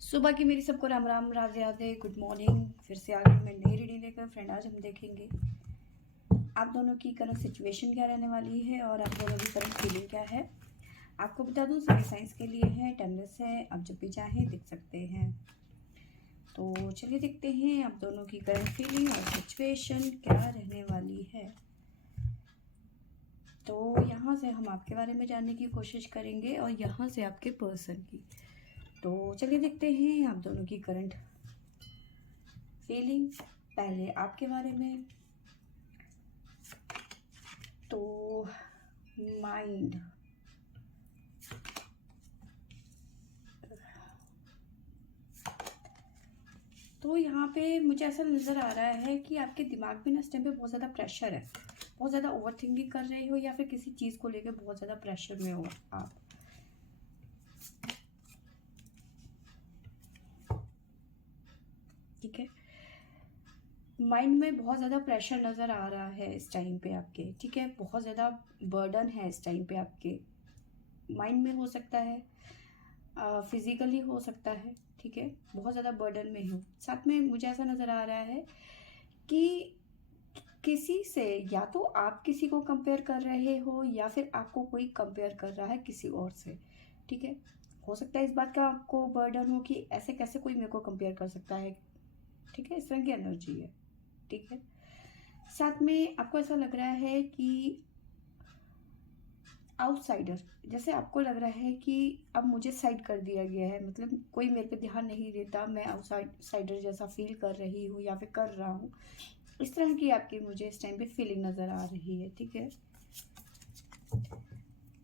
सुबह की मेरी सबको राम राम, राधे राधे, गुड मॉर्निंग। फिर से आ गई मैं नई रीडिंग लेकर। फ्रेंड, आज हम देखेंगे आप दोनों की करंट सिचुएशन क्या रहने वाली है और आप दोनों की करंट फीलिंग क्या है। आपको बता दूं, सभी साइंस के लिए है, टाइमलेस है, आप जब भी चाहें देख सकते हैं। तो चलिए देखते हैं आप दोनों की करंट फीलिंग और सिचुएशन क्या रहने वाली है। तो यहाँ से हम आपके बारे में जानने की कोशिश करेंगे और यहाँ से आपके पर्सन की। तो चलिए देखते हैं आप दोनों की करंट फीलिंग। पहले आपके बारे में, तो माइंड, तो यहाँ पे मुझे ऐसा नज़र आ रहा है कि आपके दिमाग में ना इस टाइम पे बहुत ज़्यादा प्रेशर है, बहुत ज़्यादा ओवर थिंकिंग कर रहे हो या फिर किसी चीज़ को लेकर बहुत ज़्यादा प्रेशर में हो आप। ठीक है, माइंड में बहुत ज़्यादा प्रेशर नज़र आ रहा है इस टाइम पे आपके। ठीक है, बहुत ज़्यादा बर्डन है इस टाइम पे आपके माइंड में, हो सकता है फिजिकली हो सकता है। ठीक है, बहुत ज़्यादा बर्डन में हो। साथ में मुझे ऐसा नज़र आ रहा है कि किसी से, या तो आप किसी को कंपेयर कर रहे हो या फिर आपको कोई कंपेयर कर रहा है किसी और से। ठीक है, हो सकता है इस बात का आपको बर्डन हो कि ऐसे कैसे कोई मेरे को कंपेयर कर सकता है। ठीक है, इस तरह की एनर्जी है। ठीक है, साथ में आपको ऐसा लग रहा है कि आउटसाइडर, जैसे आपको लग रहा है कि अब मुझे साइड कर दिया गया है, मतलब कोई मेरे पे ध्यान नहीं देता, मैं आउटसाइडर जैसा फील कर रही हूँ या फिर कर रहा हूँ। इस तरह की आपकी मुझे इस टाइम पे फीलिंग नज़र आ रही है। ठीक है,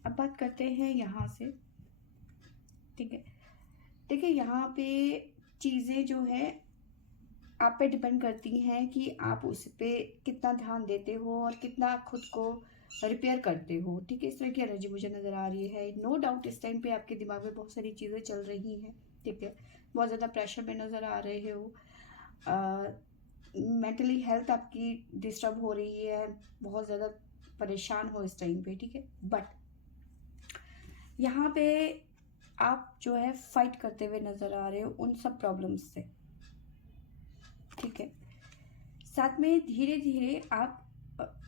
अब बात करते हैं यहाँ से। ठीक है, देखिए यहाँ पे चीज़ें जो है आप पे डिपेंड करती हैं कि आप उस पे कितना ध्यान देते हो और कितना खुद को रिपेयर करते हो। ठीक है, इस तरह की एनर्जी मुझे नज़र आ रही है। नो डाउट इस टाइम पे आपके दिमाग में बहुत सारी चीज़ें चल रही हैं। ठीक है, बहुत ज़्यादा प्रेशर में नज़र आ रहे हो। मेंटली हेल्थ आपकी डिस्टर्ब हो रही है, बहुत ज़्यादा परेशान हो इस टाइम पे। ठीक है, बट यहाँ पे आप जो है फाइट करते हुए नज़र आ रहे हो उन सब प्रॉब्लम्स से। ठीक है, साथ में धीरे धीरे आप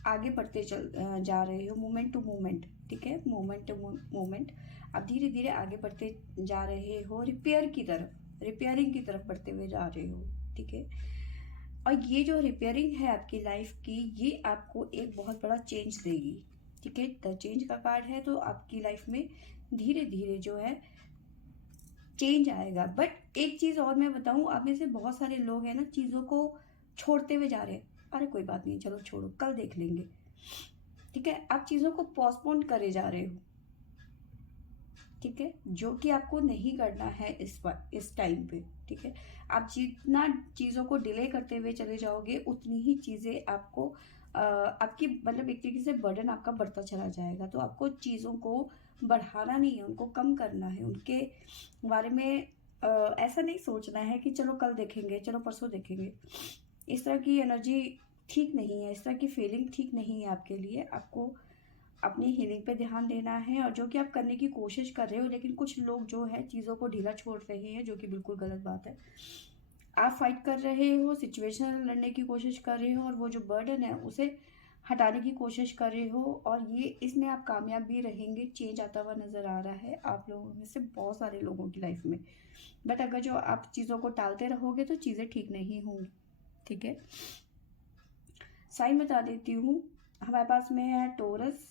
आगे बढ़ते जा रहे हो, मोमेंट टू मोमेंट। ठीक है, मोमेंट टू मोमेंट आप धीरे धीरे आगे बढ़ते जा रहे हो, रिपेयर की तरफ, रिपेयरिंग की तरफ बढ़ते हुए जा रहे हो। ठीक है, और ये जो रिपेयरिंग है आपकी लाइफ की, ये आपको एक बहुत बड़ा चेंज देगी। ठीक है, द चेंज का कार्ड है, तो आपकी लाइफ में धीरे धीरे जो है चेंज आएगा। बट एक चीज़ और मैं बताऊं, आप में से बहुत सारे लोग हैं ना, चीज़ों को छोड़ते हुए जा रहे हैं। अरे कोई बात नहीं, चलो छोड़ो, कल देख लेंगे। ठीक है, आप चीज़ों को पोस्टपोन करे जा रहे हो। ठीक है, जो कि आपको नहीं करना है इस टाइम पे। ठीक है, आप जितना चीज़ों को डिले करते हुए चले जाओगे उतनी ही चीज़ें आपको आपकी मतलब एक तरीके से बर्डन आपका बढ़ता चला जाएगा। तो आपको चीज़ों को बढ़ाना नहीं है, उनको कम करना है। उनके बारे में ऐसा नहीं सोचना है कि चलो कल देखेंगे, चलो परसों देखेंगे। इस तरह की एनर्जी ठीक नहीं है, इस तरह की फीलिंग ठीक नहीं है आपके लिए। आपको अपनी हीलिंग पे ध्यान देना है, और जो कि आप करने की कोशिश कर रहे हो, लेकिन कुछ लोग जो है चीज़ों को ढीला छोड़ रहे हैं, जो कि बिल्कुल गलत बात है। आप फाइट कर रहे हो, सिचुएशन लड़ने की कोशिश कर रहे हो, और वो जो बर्डन है उसे हटाने की कोशिश कर रहे हो, और ये इसमें आप कामयाब भी रहेंगे। चेंज आता हुआ नज़र आ रहा है आप लोगों में से बहुत सारे लोगों की लाइफ में। बट अगर जो आप चीज़ों को टालते रहोगे तो चीज़ें ठीक नहीं होंगी। ठीक है, साइन बता देती हूँ। हमारे पास में है टोरस,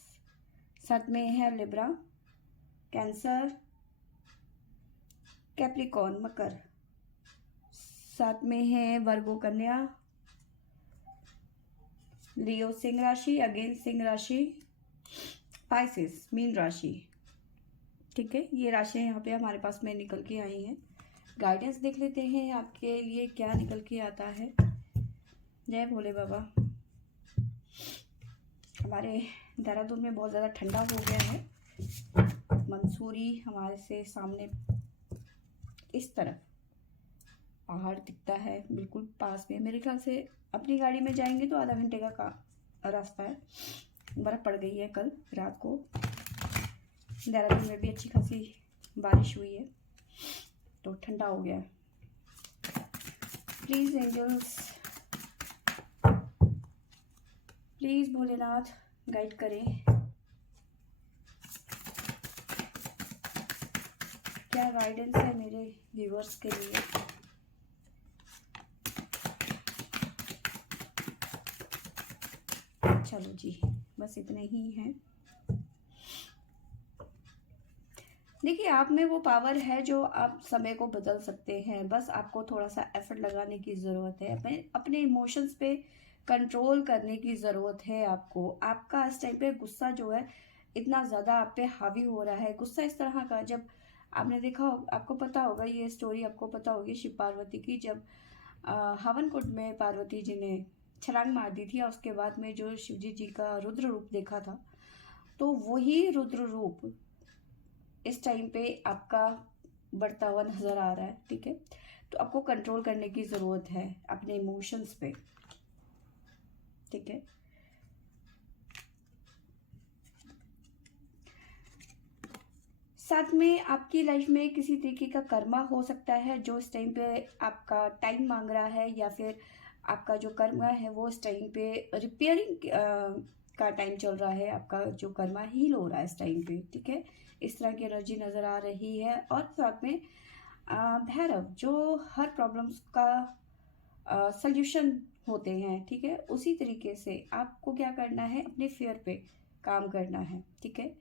साथ में है लिब्रा, कैंसर, कैप्रिकॉर्न मकर, साथ में है वर्गो कन्या, लियो सिंह राशि, अगेन सिंह राशि, पाइसिस मीन राशि। ठीक है, ये राशियाँ यहाँ पे हमारे पास में निकल के आई हैं। गाइडेंस देख लेते हैं आपके लिए क्या निकल के आता है। जय भोले बाबा। हमारे देहरादून में बहुत ज़्यादा ठंडा हो गया है। मंसूरी हमारे से सामने इस तरफ पहाड़ दिखता है, बिल्कुल पास में। मेरे ख्याल से अपनी गाड़ी में जाएंगे तो आधा घंटे का रास्ता है। बर्फ़ पड़ गई है कल रात को। देहरादून में भी अच्छी खासी बारिश हुई है। तो ठंडा हो गया। Please angels, please Bholenath guide करें, क्या गाइडेंस है मेरे व्यूअर्स के लिए। चलो जी, बस इतने ही हैं। देखिए, आप में वो पावर है जो आप समय को बदल सकते हैं। बस आपको थोड़ा सा एफर्ट लगाने की ज़रूरत है, अपने इमोशंस पे कंट्रोल करने की ज़रूरत है आपको। आपका इस टाइम पे गुस्सा जो है इतना ज़्यादा आप पे हावी हो रहा है। गुस्सा इस तरह का, जब आपने देखा हो, आपको पता होगा, ये स्टोरी आपको पता होगी शिव पार्वती की, जब हवन कुंड में पार्वती जी ने छलांग मार दी थी और उसके बाद में जो शिवजी जी का रुद्र रूप देखा था, तो वही रुद्र रूप इस टाइम पे आपका बढ़ता हुआ नज़र आ रहा है। ठीक है, तो आपको कंट्रोल करने की ज़रूरत है अपने इमोशंस पे। ठीक है, साथ में आपकी लाइफ में किसी तरीके का कर्मा हो सकता है जो इस टाइम पे आपका टाइम मांग रहा है, या फिर आपका जो कर्मा है वो इस टाइम पे रिपेयरिंग का टाइम चल रहा है। आपका जो कर्मा हील हो रहा है इस टाइम पे। ठीक है, इस तरह की एनर्जी नज़र आ रही है। और साथ में भैरव जो हर प्रॉब्लम्स का सल्यूशन होते हैं। ठीक है, उसी तरीके से आपको क्या करना है, अपने फेयर पे काम करना है। ठीक है,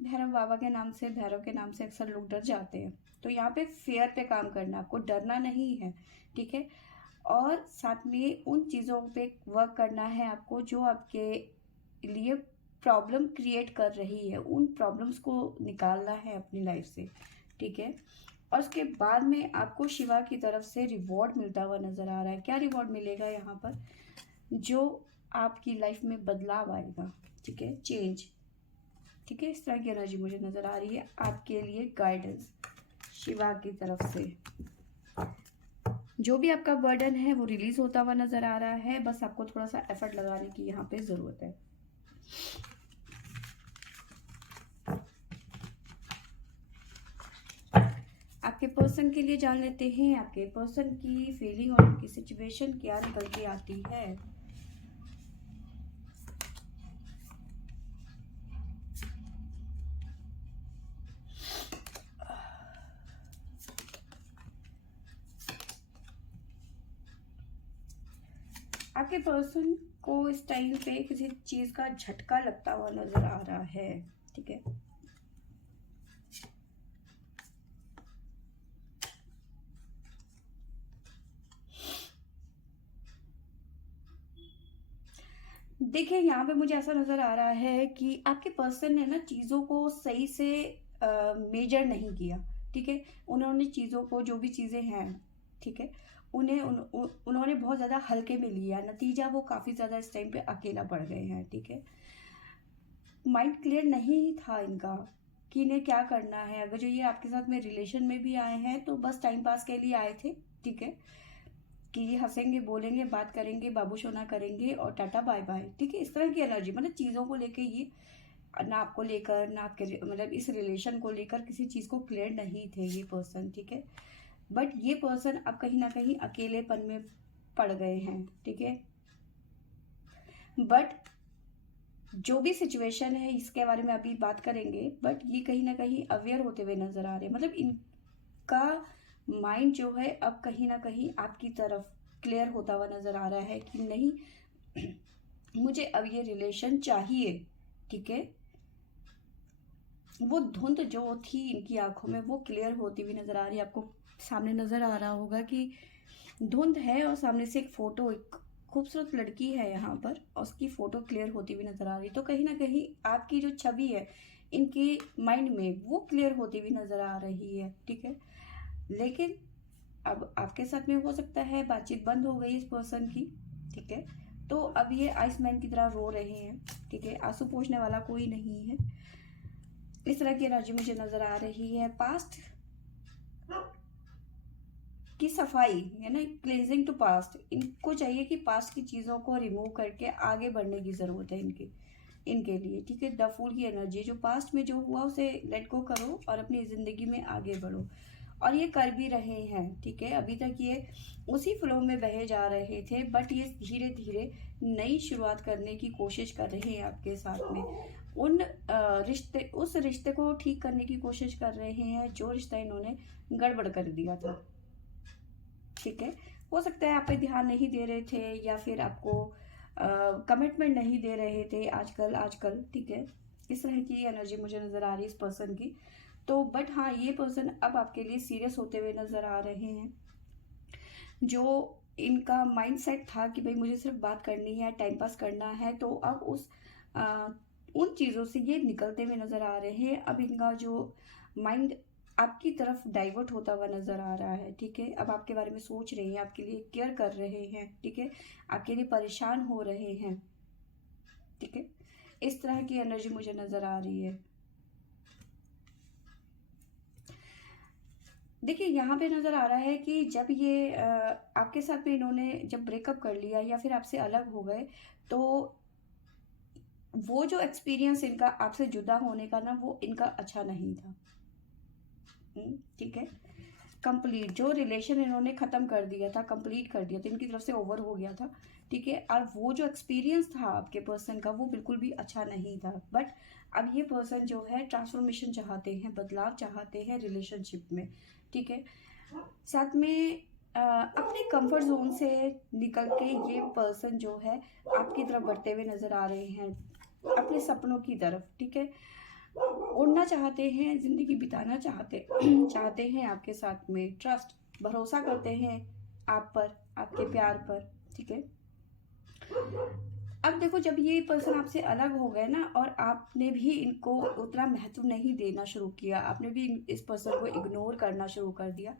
भैरव बाबा के नाम से, भैरव के नाम से अक्सर लोग डर जाते हैं, तो यहाँ पे फेयर पे काम करना, आपको डरना नहीं है। ठीक है, और साथ में उन चीज़ों पे वर्क करना है आपको जो आपके लिए प्रॉब्लम क्रिएट कर रही है। उन प्रॉब्लम्स को निकालना है अपनी लाइफ से। ठीक है, और उसके बाद में आपको शिवा की तरफ से रिवॉर्ड मिलता हुआ नज़र आ रहा है। क्या रिवॉर्ड मिलेगा यहाँ पर, जो आपकी लाइफ में बदलाव आएगा। ठीक है, चेंज। ठीक है, इस तरह की एनर्जी मुझे नज़र आ रही है आपके लिए, गाइडेंस शिवा की तरफ से। जो भी आपका बर्डन है वो रिलीज होता हुआ नज़र आ रहा है। बस आपको थोड़ा सा एफर्ट लगाने की यहाँ पे ज़रूरत है। आपके पर्सन के लिए जान लेते हैं आपके पर्सन की फीलिंग और उनकी सिचुएशन क्या निकल के आती है। आपके पर्सन को इस टाइम पे किसी चीज़ का झटका लगता हुआ नज़र आ रहा है। ठीक है, देखिए, यहाँ पे मुझे ऐसा नज़र आ रहा है कि आपके पर्सन ने ना चीज़ों को सही से मेजर नहीं किया। ठीक है, उन्होंने चीज़ों को, जो भी चीज़ें हैं, ठीक है, उन्होंने बहुत ज़्यादा हल्के में लिया। नतीजा वो काफ़ी ज़्यादा इस टाइम पे अकेला पड़ गए हैं। ठीक है, माइंड क्लियर नहीं था इनका कि इन्हें क्या करना है। अगर जो ये आपके साथ में रिलेशन में भी आए हैं तो बस टाइम पास के लिए आए थे। ठीक है, कि ये हंसेंगे, बोलेंगे, बात करेंगे, बाबू सोना करेंगे और टाटा बाय बाय। ठीक है, इस तरह की एनर्जी, मतलब चीज़ों को लेके ये ना आपको लेकर, ना आपके मतलब इस रिलेशन को लेकर किसी चीज़ को क्लियर नहीं थे ये पर्सन। ठीक है, बट ये पर्सन अब कहीं ना कहीं अकेलेपन में पड़ गए हैं। ठीक है, बट जो भी सिचुएशन है इसके बारे में अभी बात करेंगे, बट ये कहीं ना कहीं अवेयर होते हुए नजर आ रहे हैं। मतलब इनका माइंड जो है अब कहीं ना कहीं आपकी तरफ क्लियर होता हुआ नजर आ रहा है कि नहीं, मुझे अब ये रिलेशन चाहिए। ठीक है, वो धुंध जो थी इनकी आंखों में वो क्लियर होती हुई नजर आ रही है। आपको सामने नजर आ रहा होगा कि धुंध है और सामने से एक फोटो, एक खूबसूरत लड़की है यहाँ पर, और उसकी फोटो क्लियर होती हुई नजर आ रही। तो कहीं ना कहीं आपकी जो छवि है इनके माइंड में वो क्लियर होती हुई नजर आ रही है। ठीक है, लेकिन अब आपके साथ में हो सकता है बातचीत बंद हो गई इस पर्सन की। ठीक है, तो अब ये आइसमैन की तरह रो रहे हैं। ठीक है, आंसू पोंछने वाला कोई नहीं है। इस तरह की एनर्जी मुझे नजर आ रही है। पास्ट की सफाई है ना, क्लेंजिंग टू पास्ट। इनको चाहिए कि पास्ट की चीज़ों को रिमूव करके आगे बढ़ने की ज़रूरत है इनके लिए। ठीक है, द फूल की एनर्जी, जो पास्ट में जो हुआ उसे लेट गो करो और अपनी ज़िंदगी में आगे बढ़ो। और ये कर भी रहे हैं, ठीक है। अभी तक ये उसी फ्लो में बहे जा रहे थे, बट ये धीरे धीरे नई शुरुआत करने की कोशिश कर रहे हैं आपके साथ में। उस रिश्ते को ठीक करने की कोशिश कर रहे हैं जो रिश्ता इन्होंने गड़बड़ कर दिया था, ठीक है। हो सकता है आप पे ध्यान नहीं दे रहे थे, या फिर आपको कमिटमेंट नहीं दे रहे थे आजकल, ठीक है। इस तरह की एनर्जी मुझे नज़र आ रही है इस पर्सन की। तो बट हाँ, ये पर्सन अब आपके लिए सीरियस होते हुए नज़र आ रहे हैं। जो इनका माइंडसेट था कि भाई मुझे सिर्फ बात करनी है, टाइम पास करना है, तो अब उन चीज़ों से ये निकलते हुए नज़र आ रहे हैं। अब इनका जो माइंड आपकी तरफ डाइवर्ट होता हुआ नज़र आ रहा है, ठीक है। अब आपके बारे में सोच रहे हैं, आपके लिए केयर कर रहे हैं, ठीक है, आपके लिए परेशान हो रहे हैं, ठीक है। इस तरह की एनर्जी मुझे नज़र आ रही है। देखिए यहाँ पे नज़र आ रहा है कि जब ये आपके साथ में इन्होंने जब ब्रेकअप कर लिया या फिर आपसे अलग हो गए, तो वो जो एक्सपीरियंस इनका आपसे जुदा होने का ना, वो इनका अच्छा नहीं था, ठीक है। कंप्लीट जो रिलेशन इन्होंने ख़त्म कर दिया था, कंप्लीट कर दिया था, इनकी तरफ से ओवर हो गया था, ठीक है। और वो जो एक्सपीरियंस था आपके पर्सन का, वो बिल्कुल भी अच्छा नहीं था। बट अब ये पर्सन जो है ट्रांसफॉर्मेशन चाहते हैं, बदलाव चाहते हैं रिलेशनशिप में, ठीक है। साथ में अपने कंफर्ट जोन से निकल के ये पर्सन जो है आपकी तरफ बढ़ते हुए नज़र आ रहे हैं, अपने सपनों की तरफ, ठीक है। उड़ना चाहते हैं, ज़िंदगी बिताना चाहते हैं आपके साथ में, ट्रस्ट भरोसा करते हैं आप पर, आपके प्यार पर, ठीक है। अब देखो, जब ये पर्सन आपसे अलग हो गए ना, और आपने भी इनको उतना महत्व नहीं देना शुरू किया, आपने भी इस पर्सन को इग्नोर करना शुरू कर दिया,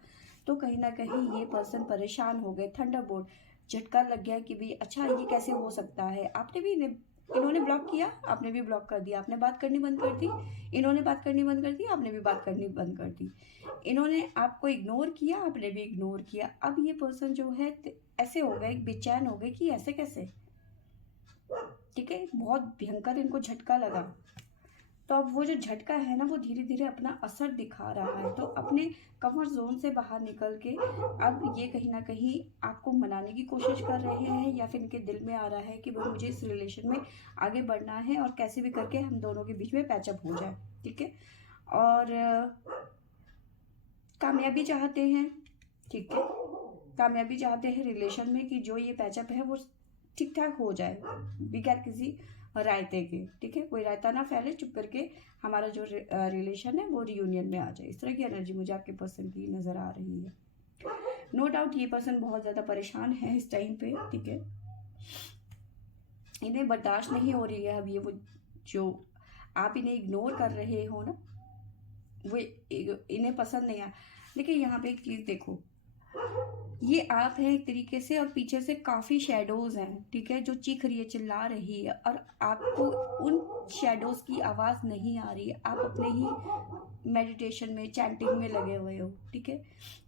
तो कहीं ना कहीं ये पर्सन परेशान हो गए। थंडरबोल्ट झटका लग गया कि भाई अच्छा, ये कैसे हो सकता है। आपने भी इन्होंने ब्लॉक किया, आपने भी ब्लॉक कर दिया। आपने बात करनी बंद कर दी, इन्होंने बात करनी बंद कर दी, आपने भी बात करनी बंद कर दी। इन्होंने आपको इग्नोर किया, आपने भी इग्नोर किया। अब ये पर्सन जो है ऐसे हो गए, बेचैन हो गए कि ऐसे कैसे, ठीक है। बहुत भयंकर इनको झटका लगा। तो अब वो जो झटका है ना, वो धीरे धीरे अपना असर दिखा रहा है। तो अपने कंफर्ट जोन से बाहर निकल के अब ये कहीं ना कहीं आपको मनाने की कोशिश कर रहे हैं, या फिर इनके दिल में आ रहा है कि वो मुझे इस रिलेशन में आगे बढ़ना है और कैसे भी करके हम दोनों के बीच में पैचअप हो जाए, ठीक है। और कामयाबी चाहते हैं, ठीक है। कामयाबी चाहते हैं रिलेशन में, कि जो ये पैचअप है वो ठीक ठाक हो जाए बगैर किसी रायते के, ठीक है। कोई रायता ना फैले, चुप करके हमारा जो रिलेशन है वो रियूनियन में आ जाए। इस तरह की एनर्जी मुझे आपके पर्सन की नज़र आ रही है। नो डाउट ये पर्सन बहुत ज़्यादा परेशान है इस टाइम पे, ठीक है। इन्हें बर्दाश्त नहीं हो रही है अब ये, वो जो आप इन्हें इग्नोर कर रहे हो ना, वो इन्हें पसंद नहीं आ। देखिए यहाँ पे एक चीज़ देखो, ये आप हैं एक तरीके से, और पीछे से काफ़ी शेडोज़ हैं, ठीक है, जो चीख रही है, चिल्ला रही है, और आपको उन शेडोज़ की आवाज़ नहीं आ रही है। आप अपने ही मेडिटेशन में, चैंटिंग में लगे हुए हो, ठीक है।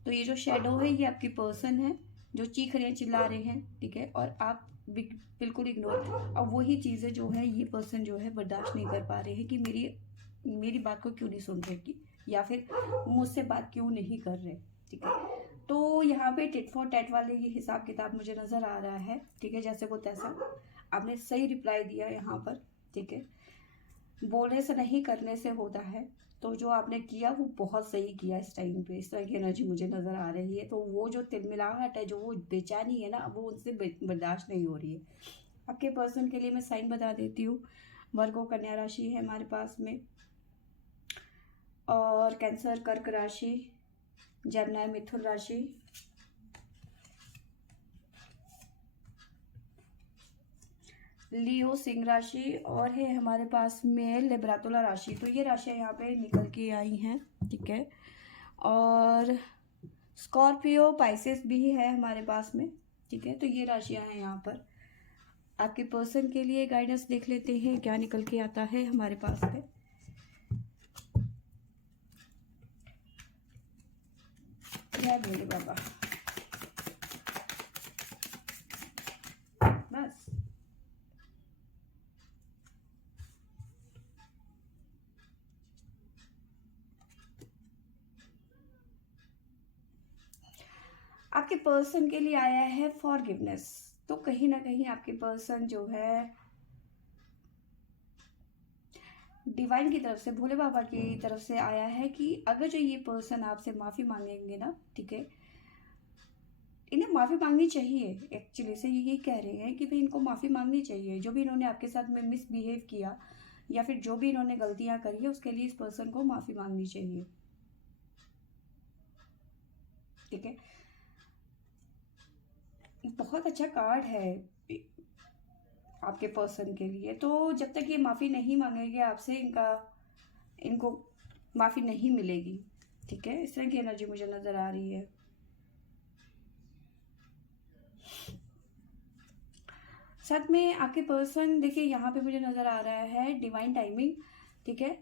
तो ये जो शेडो है, ये आपकी पर्सन है जो चीख रहे हैं, चिल्ला रहे हैं, ठीक है, और आप बिल्कुल इग्नोर। और वही चीज़ें जो है ये पर्सन जो है बर्दाश्त नहीं कर पा रहे हैं कि मेरी बात को क्यों नहीं सुन रहे, कि या फिर मुझसे बात क्यों नहीं कर रहे, ठीक है। तो यहाँ पे टिट फॉर टैट वाले ये हिसाब किताब मुझे नज़र आ रहा है, ठीक है। जैसे को तैसा आपने सही रिप्लाई दिया यहाँ पर, ठीक है। बोलने से नहीं, करने से होता है। तो जो आपने किया वो बहुत सही किया इस टाइम पे। इस तरह की एनर्जी मुझे नज़र आ रही है। तो वो जो तिलमिलाहट है, जो वो बेचैनी है ना, वो उनसे बर्दाश्त नहीं हो रही है। आपके पर्सन के लिए मैं साइन बता देती हूँ। वर्गो कन्या राशि है हमारे पास में, और कैंसर कर्क राशि, जमनाय मिथुन राशि, लियो सिंह राशि, और है हमारे पास में लिब्रातुला राशि। तो ये राशियाँ यहाँ पे निकल के आई हैं, ठीक है। और स्कॉर्पियो, पाइसेस भी है हमारे पास में, ठीक है। तो ये राशियाँ हैं यहाँ पर। आपके पर्सन के लिए गाइडेंस देख लेते हैं क्या निकल के आता है हमारे पास में। जय भोले बाबा। बस आपके पर्सन के लिए आया है फॉरगिवनेस। तो कहीं ना कहीं आपके पर्सन जो है डिवाइन की तरफ से, भोले बाबा की तरफ से आया है कि अगर जो ये पर्सन आपसे माफ़ी मांगेंगे ना, ठीक है, इन्हें माफ़ी मांगनी चाहिए। एक्चुअली से ये कह रहे हैं कि भाई इनको माफ़ी मांगनी चाहिए, जो भी इन्होंने आपके साथ में मिसबिहेव किया या फिर जो भी इन्होंने गलतियां करी है उसके लिए इस पर्सन को माफ़ी मांगनी चाहिए। ठीक है, बहुत अच्छा कार्ड है आपके पर्सन के लिए। तो जब तक ये माफ़ी नहीं मांगेंगे आपसे, इनको माफ़ी नहीं मिलेगी। ठीक है, इस तरह की एनर्जी मुझे नज़र आ रही है। साथ में आपके पर्सन, देखिए यहाँ पे मुझे नज़र आ रहा है डिवाइन टाइमिंग। ठीक है,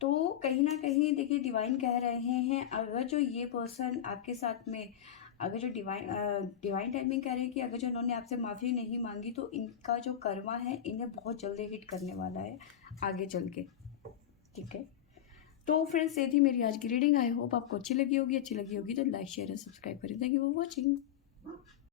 तो कहीं ना कहीं देखिए डिवाइन कह रहे हैं अगर जो ये पर्सन आपके साथ में, अगर जो डिवाइन टाइमिंग कह रहे हैं कि अगर जो इन्होंने आपसे माफ़ी नहीं मांगी तो इनका जो कर्मा है इन्हें बहुत जल्दी हिट करने वाला है आगे चल के। ठीक है, तो फ्रेंड्स ये थी मेरी आज की रीडिंग। आई होप आपको अच्छी लगी होगी। अच्छी लगी होगी तो लाइक शेयर और सब्सक्राइब करें। Thank you for watching.